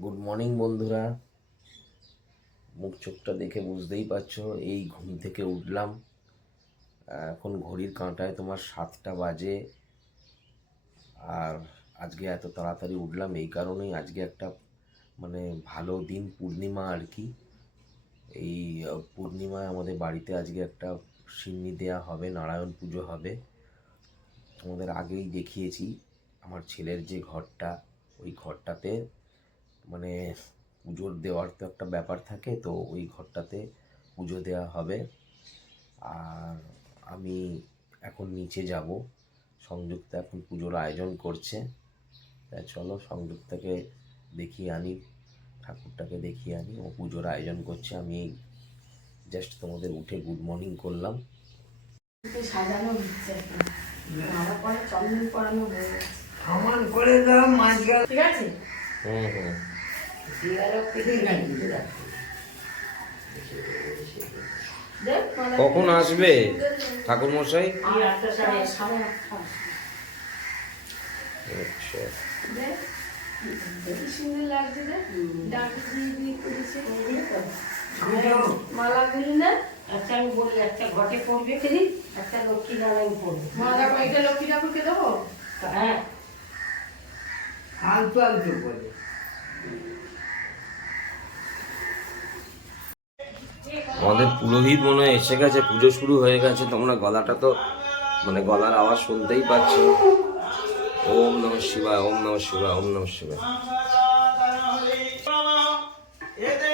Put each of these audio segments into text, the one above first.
Good morning বন্ধুরা। মুখ চোখটা দেখে বুঝতেই পারছ, এই ঘুম থেকে উঠলাম। এখন ঘড়ির কাঁটায় তোমার সাতটা বাজে। আর আজকে এত তাড়াতাড়ি উঠলাম, এই কারণেই আজকে একটা মানে ভালো দিন, পূর্ণিমা আর কি। এই পূর্ণিমায় আমাদের বাড়িতে আজকে একটা সিন্নি দেয়া হবে, নারায়ণ পুজো হবে। তোমাদের আগেই দেখিয়েছি, আমার ছেলের যে ঘরটা, ওই ঘরটাতে মানে পুজোর দেওয়ার তো একটা ব্যাপার থাকে তো ওই ঘরটাতে পুজো দেওয়া হবে। আর আমি এখন নিচে যাব। সংযুক্ত এখন পুজোর আয়োজন করছে। তা চলো সংযুক্তাকে দেখিয়ে আনি ঠাকুরটাকে দেখিয়ে আনি। ও পুজোর আয়োজন করছে। আমি জাস্ট তোমাদের উঠে গুড মর্নিং করলাম। সাজানো হচ্ছে। এখন পরে চন্দন পরানো হয়ে গেছে। করে দাও মাঝখানে ঠিক আছে? হুম হুম। কখন আসবে ঠাকুর মশাই আটটা। আচ্ছা। মালা দিলি না একটা আমি বলি একটা ঘটে পড়বে একটা লক্ষ্মী নারায়ণ পড়বে মালা কয়টা লক্ষ্মী ঠাকুরকে দেবো হ্যাঁ আলতু আলতু করে আমাদের পুরোহিত মনে হয় এসে গেছে, পুজো শুরু হয়ে গেছে, তোমরা গলাটা তো মানে গলার আওয়াজ শুনতেই পাচ্ছ। ওম নম শিবায়, ওম নম শিবায়, ওম নম শিবায়। এতে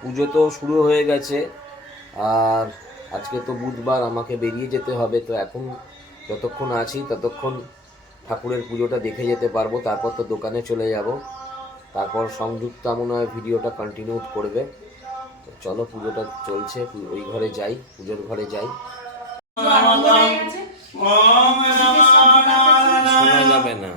পুজো তো শুরু হয়ে গেছে আর আজকে তো বুধবার আমাকে বেরিয়ে যেতে হবে তো এখন যতক্ষণ আছি ততক্ষণ ঠাকুরের পুজোটা দেখে যেতে পারব তারপর তো দোকানে চলে যাব। তারপর সংযুক্ত মনে হয় ভিডিওটা কন্টিনিউ করবে। তো চলো পুজোটা চলছে ওই ঘরে যাই পুজোর ঘরে যাই। শোনা যাবে না।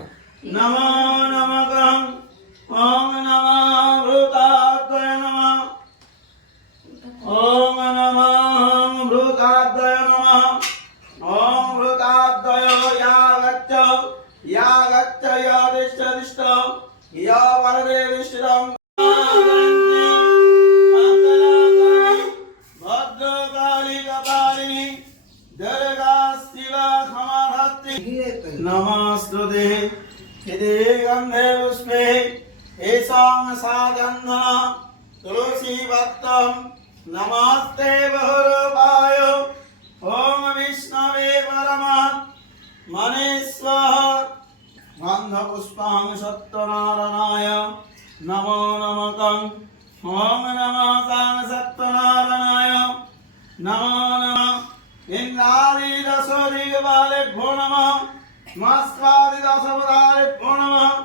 নমস্তুতে। হিদে গন্ধে পুষ্পে এষাং সাগন্ধ তুলসী ভক্তম নমস্তে বহুরূপায় ওম বিষ্ণবে পরমাৎ মনেশ্বর গন্ধপুষ্পাং সত্যনারায়ণায় নমো নমকং ওম নমঃ সাং সত্যনারায়ণায় নমঃ নমঃ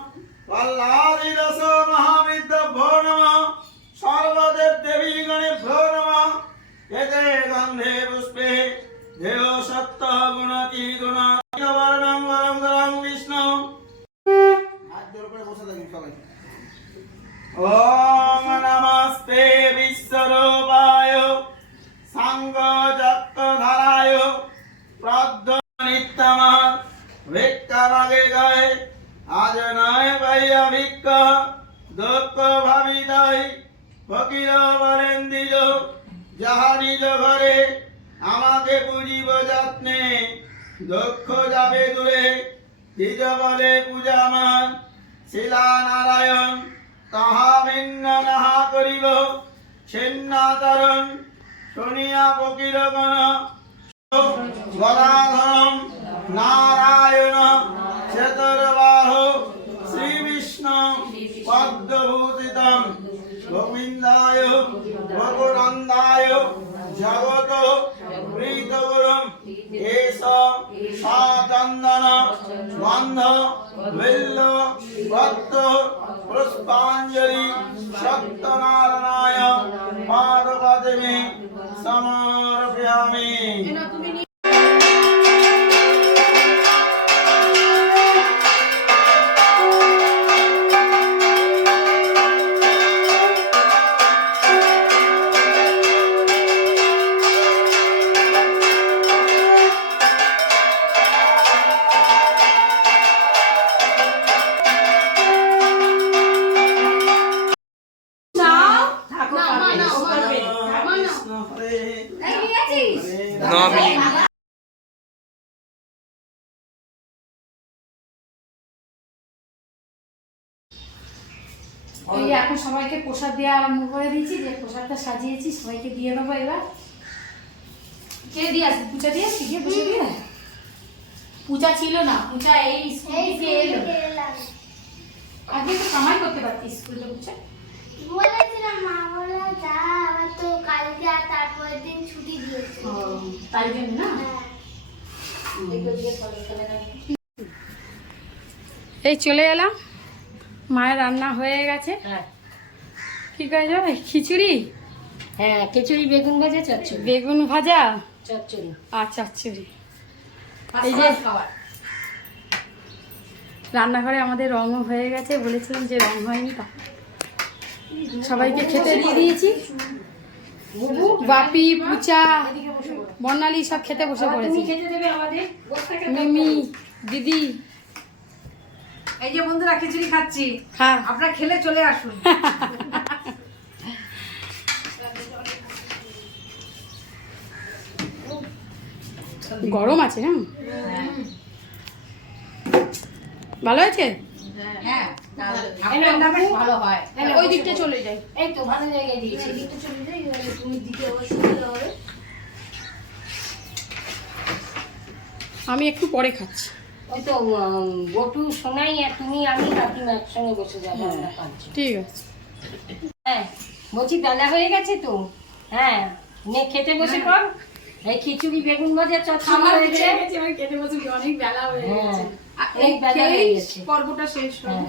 পল্লাদি দশ মহাবিদ্যভ্যো নমঃ সর্বদেব দেবী গণেভ্যো নমঃ এতে গন্ধে পুষ্পে দেহ সত্য গুণতি গুণ বর্ণং বরং ধরং বিষ্ণু। হাত জোর করে বসে থাকেন সবাই। নমস্তে বিশ্বরূপায় সাঙ্গ নয় পাইয়া ভিক্ষ দুঃখ ভাবিতাই, ফকির বলেন যাহা নিজ আমাকে পুজিব যত্নে, দুঃখ যাবে নিজ বলে, পূজা মান, শিলা নারায়ণ, তাহা ভিন্ন নাহা করিব, ছিন্নাতরণ, শুনিয়া ফকির গণ নারায়ণ ভগবন্দায় জগত প্রীতগুরম এস সাদন্দন বন্ধ বিল্ল ভক্ত পুষ্পাঞ্জলি সত্যনারায়ণায় পার্বতী সমর্পয়ামি হরে এখন সবাইকে প্রসাদ দেওয়া আরম্ভ করে দিয়েছি যে প্রসাদটা সাজিয়েছি সবাইকে দিয়ে দেবো এবার। কে দিয়ে আসবে? পূজা দিয়ে আসছি গিয়ে বসে দিয়ে পূজা ছিল না পূজা এই স্কুল থেকে এলো। আগে তো কামাই করতে পারতি স্কুলে পূজা বলেছিলাম মা বলল যা আবার তো কালকে আর তারপরের দিন ছুটি দিয়েছে ও, তাই জন্য না? এই চলে এলাম। মায়ের রান্না হয়ে গেছে। হ্যাঁ। কি কাজ হবে খিচুড়ি? হ্যাঁ খিচুড়ি বেগুন ভাজা চচ্চড়ি। বেগুন ভাজা? চচ্চড়ি। আর চচ্চড়ি। এই যে রান্নাঘরে আমাদের রঙও হয়ে গেছে। বলেছিলাম যে রং হয়নি তা। সবাইকে খেতে দিয়ে দিয়েছি। বাপি পুচা বর্ণালী সব খেতে বসে পড়েছি। খেতে দেবে আমাদের? বসে থাকো। মিমি দিদি। এই যে বন্ধুরা খিচুড়ি খাচ্ছি। হ্যাঁ। আপনারা খেলে চলে আসুন। গরম আছে না? ভালো আছে? হ্যাঁ এই নাও, আপনার বেশ ভালো হয়। ওই দিকটা চলে যাই। এই তো ভালো জায়গায় দিয়েছি। তুমি দিতে হবে সুবিধা হবে আমি একটু পরে খাচ্ছি। ওই তো তুমি আমি কাকিমা একসঙ্গে বসে যাব হ্যাঁ। ঠিক আছে। হ্যাঁ বলছি বেলা হয়ে গেছে তো। হ্যাঁ নে খেতে বসে পর এই খিচুড়ি বেগুন ভাজা চচ্চড়ি হয়েছে। খেতে বসে অনেক বেলা হয়ে হ্যাঁ গেছে। এই বেলা হয়ে গেছে। পর্বটা শেষ হ্যাঁ।